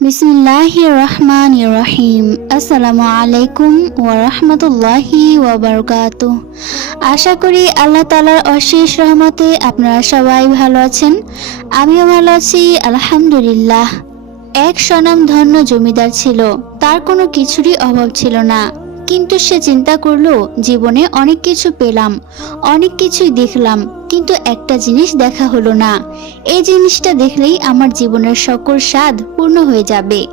বিসমিল্লাহ রহমান রহিম আসসালামু আলাইকুম ওয়া রাহমাতুল্লাহি ওয়া বারাকাতুহ আশা করি আল্লাহ তালার অশেষ রহমতে আপনারা সবাই ভালো আছেন। আমিও ভালো আছি, আলহামদুলিল্লাহ। এক সনাম ধন্য জমিদার ছিল, তার কোনো কিছুরই অভাব ছিল না। কিন্তু সে চিন্তা করল, জীবনে অনেক কিছু পেলাম, অনেক কিছুই দেখলাম। কিন্তু একটা জিনিস দেখা হলো না। এই জিনিসটা দেখলেই আমার জীবনের সকল স্বাদ পূর্ণ হয়ে যাবে।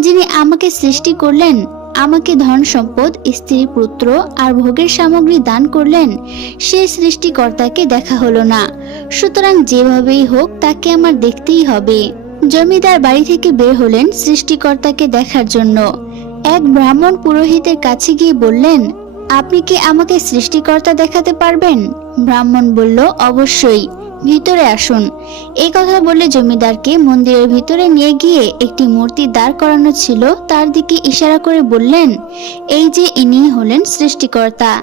যিনি আমাকে সৃষ্টি করলেন, আমাকে ধন সম্পদ, স্ত্রী, পুত্র আর ভোগের সামগ্রী দান করলেন সে সৃষ্টিকর্তাকে দেখা হলো না। সুতরাং যেভাবেই হোক, তাকে আমার দেখতেই হবে। জমিদার বাড়ি থেকে বের হলেন সৃষ্টিকর্তাকে দেখার জন্য। এক ব্রাহ্মণ পুরোহিতের কাছে গিয়ে বললেন আপনি কি আমাকে সৃষ্টিকর্তা দেখাতে পারবেন? ব্রাহ্মণ বলল, অবশ্যই। ভিতরে আসুন। এই কথা বলে জমিদারকে মন্দিরের ভিতরে নিয়ে গিয়ে একটি মূর্তি দাঁড় করানো ছিল। তার দিকে ইশারা করে বললেন, এই যে ইনি হলেন সৃষ্টিকর্তা।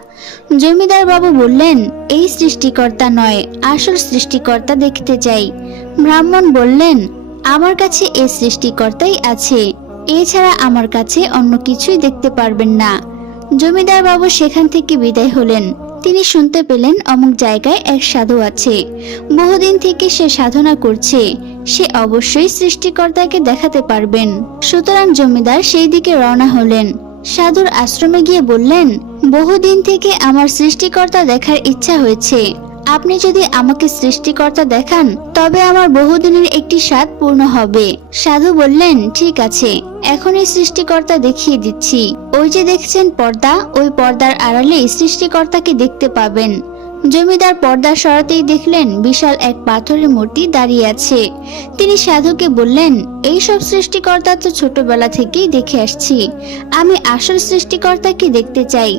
জমিদার বাবু বললেন, এই সৃষ্টিকর্তা নয়, আসল সৃষ্টিকর্তা দেখতে চাই। ব্রাহ্মণ বললেন, আমার কাছে এ সৃষ্টিকর্তাই আছে। এছাড়া আমার কাছে অন্য কিছুই দেখতে পারবেন না। জমিদার বাবু সেখান থেকে বিদায় হলেন। তিনি শুনতে পেলেন অমুক জায়গায় এক সাধু আছে। বহুদিন থেকে সে সাধনা করছে। সে অবশ্যই সৃষ্টিকর্তাকে দেখাতে পারবেন। সুতরাং জমিদার সেই দিকে রওনা হলেন। সাধুর আশ্রমে গিয়ে বললেন, বহুদিন থেকে আমার সৃষ্টিকর্তা দেখার ইচ্ছা হয়েছে। আপনি যদি আমাকে সৃষ্টিকর্তা দেখান, তবে আমার বহুদিনের একটি স্বাদ পূর্ণ হবে। সাধু বললেন, ঠিক আছে, এখনই সৃষ্টিকর্তা দেখিয়ে দিচ্ছি। ওই যে দেখছেন পর্দা, ওই পর্দার আড়ালেই সৃষ্টিকর্তাকে দেখতে পাবেন। জমিদার পর্দা সরাতেই দেখলেন বিশাল এক পাথরের মূর্তি দাঁড়িয়ে আছে। তিনি সাধুকে বললেন এইসব সৃষ্টিকর্তা তো ছোটবেলা থেকেই দেখে আসছি। আমি আসল সৃষ্টিকর্তাকে দেখতে চাই।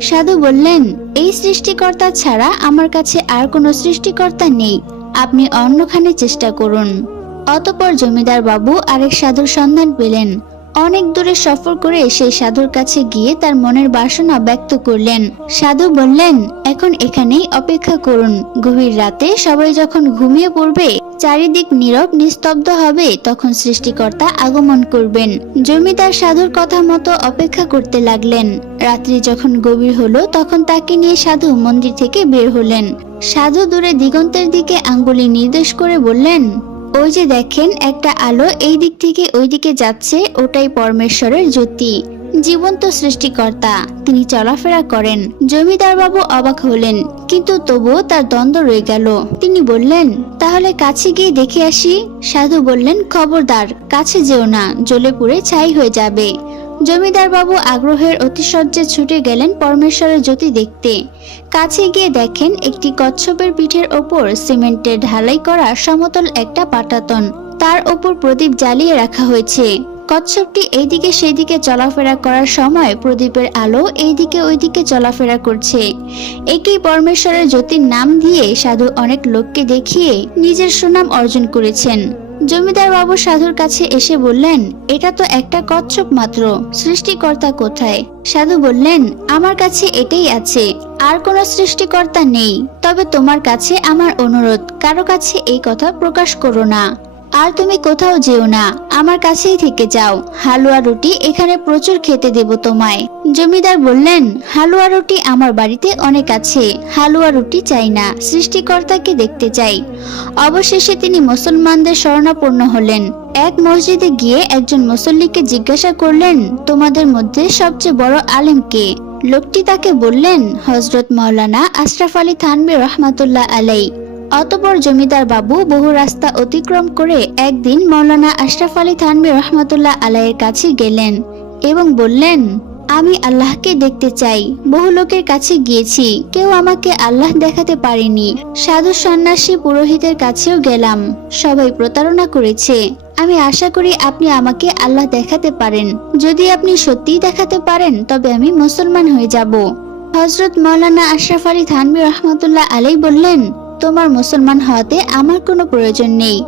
সাধু বললেন, এই সৃষ্টিকর্তা ছাড়া আমার কাছে আর কোনো সৃষ্টিকর্তা নেই। আপনি অন্যখানে চেষ্টা করুন। অতপর জমিদার বাবু আরেক সাধুর সন্ধান পেলেন। অনেক দূরে সফর করে সেই সাধুর কাছে গিয়ে তার মনের বাসনা ব্যক্ত করলেন। সাধু বললেন, এখন এখানেই অপেক্ষা করুন। গভীর রাতে সবাই যখন ঘুমিয়ে পড়বে চারিদিক নীরব, নিস্তব্ধ হবে, তখন সৃষ্টিকর্তা আগমন করবেন। জমিদার সাধুর কথা মতো অপেক্ষা করতে লাগলেন। রাত্রি যখন গভীর হলো, তখন তাকে নিয়ে সাধু মন্দির থেকে বের হলেন। সাধু দূরে দিগন্তের দিকে আঙ্গুলি নির্দেশ করে বললেন, ওই যে দেখেন, একটা আলো এই দিক থেকে ওই দিকে যাচ্ছে, ওটাই পরমেশ্বরের জ্যোতি। জীবন্ত সৃষ্টিকর্তা। তিনি চলাফেরা করেন। জমিদার বাবু অবাক হলেন, কিন্তু তবুও তার দ্বন্দ্ব রয়ে গেল। তিনি বললেন, তাহলে কাছে গিয়ে দেখে আসি। সাধু বললেন, খবরদার, কাছে যেও না, জ্বলে পুড়ে ছাই হয়ে যাবে। জমিদার বাবু আগ্রহের অতিশয্যে ছুটে গেলেন পরমেশ্বরের জ্যোতি দেখতে। কাছে গিয়ে দেখেন একটি কচ্ছপের পিঠের ওপর সিমেন্টের ঢালাই করা সমতল একটা পাটাতন। তার ওপর প্রদীপ জ্বালিয়ে রাখা হয়েছে। কচ্ছপটি এইদিকে সেইদিকে চলাফেরা করার সময় প্রদীপের আলো এইদিকে ওইদিকে চলাফেরা করছে। একই পরমেশ্বরের জ্যোতির নাম দিয়ে সাধু অনেক লোককে দেখিয়ে নিজের সুনাম অর্জন করেছেন। জমিদার বাবু সাধুর কাছে এসে বললেন, এটা তো একটা কচ্ছপ মাত্র, সৃষ্টিকর্তা কোথায়? সাধু বললেন, আমার কাছে এটাই আছে, আর কোনো সৃষ্টিকর্তা নেই, তবে তোমার কাছে আমার অনুরোধ, কারও কাছে এই কথা প্রকাশ করো না। আর তুমি কোথাও যেও না, আমার কাছেই থেকে যাও। হালুয়া রুটি এখানে প্রচুর খেতে দেব তোমায়। জমিদার বললেন, হালুয়া রুটি আমার বাড়িতে অনেক আছে, হালুয়া রুটি চাই না, সৃষ্টিকর্তাকে দেখতে চাই। অবশেষে তিনি মুসলমানদের শরণাপন্ন হলেন। এক মসজিদে গিয়ে একজন মুসল্লিকে জিজ্ঞাসা করলেন, তোমাদের মধ্যে সবচেয়ে বড় আলেম কে? লোকটি তাকে বললেন হজরত মাওলানা আশরাফ আলী থানবি রহমাতুল্লাহ আলাই অতপর জমিদার বাবু বহু রাস্তা অতিক্রম করে একদিন মৌলানা আশরাফ আলী থানবি রহমতুল্লাহ আলাইয়ের কাছে গেলেন এবং বললেন, আমি আল্লাহকে দেখতে চাই। বহু লোকের কাছে গিয়েছি। কেউ আমাকে আল্লাহ দেখাতে পারেনি। সাধু সন্ন্যাসী পুরোহিতের কাছেও গেলাম। সবাই প্রতারণা করেছে। আমি আশা করি আপনি আমাকে আল্লাহ দেখাতে পারেন। যদি আপনি সত্যিই দেখাতে পারেন, তবে আমি মুসলমান হয়ে যাব। হজরত মৌলানা আশরাফ আলী থানবি রহমতুল্লাহ আলাই বললেন তোমার মুসলমান হওয়াতে আমার কোনো প্রয়োজন নেই।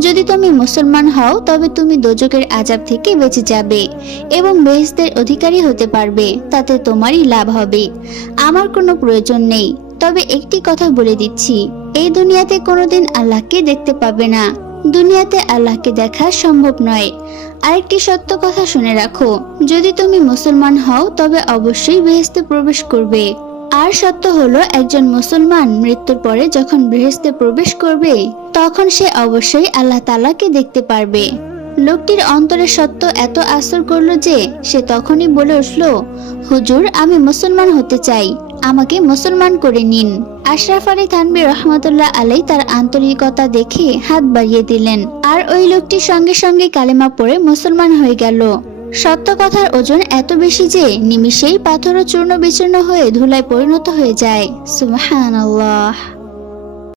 যদি তুমি মুসলমান হও, তবে তুমি দোজকের আজাব থেকে বেঁচে যাবে এবং বেহেস্তের অধিকারী হতে পারবে, তাতে তোমারই লাভ হবে। আমার কোনো প্রয়োজন নেই। তবে একটি কথা বলে দিচ্ছি, এই দুনিয়াতে কোনোদিন আল্লাহকে দেখতে পাবে না। দুনিয়াতে আল্লাহকে দেখা সম্ভব নয়। আরেকটি সত্য কথা শুনে রাখো, যদি তুমি মুসলমান হও, তবে অবশ্যই বেহেস্তে প্রবেশ করবে। আর সত্য হলো, একজন মুসলমান মৃত্যুর পরে যখন বেহেস্তে প্রবেশ করবে, তখন সে অবশ্যই আল্লাহ তালাকে দেখতে পারবে। লোকটির অন্তরের সত্য এত আসর করল যে, সে তখনই বলে উঠল, হুজুর, আমি মুসলমান হতে চাই। আমাকে মুসলমান করে নিন। আশরাফ আলী থানবী রহমতুল্লাহ আলাই তার আন্তরিকতা দেখে হাত বাড়িয়ে দিলেন। আর ওই লোকটি সঙ্গে সঙ্গে কালেমা পড়ে মুসলমান হয়ে গেল। সত্য কথার ওজন এত বেশি যে নিমিষেই পাথর ও চূর্ণ বিচূর্ণ হয়ে ধুলায় পরিণত হয়ে যায়। সুবহানাল্লাহ।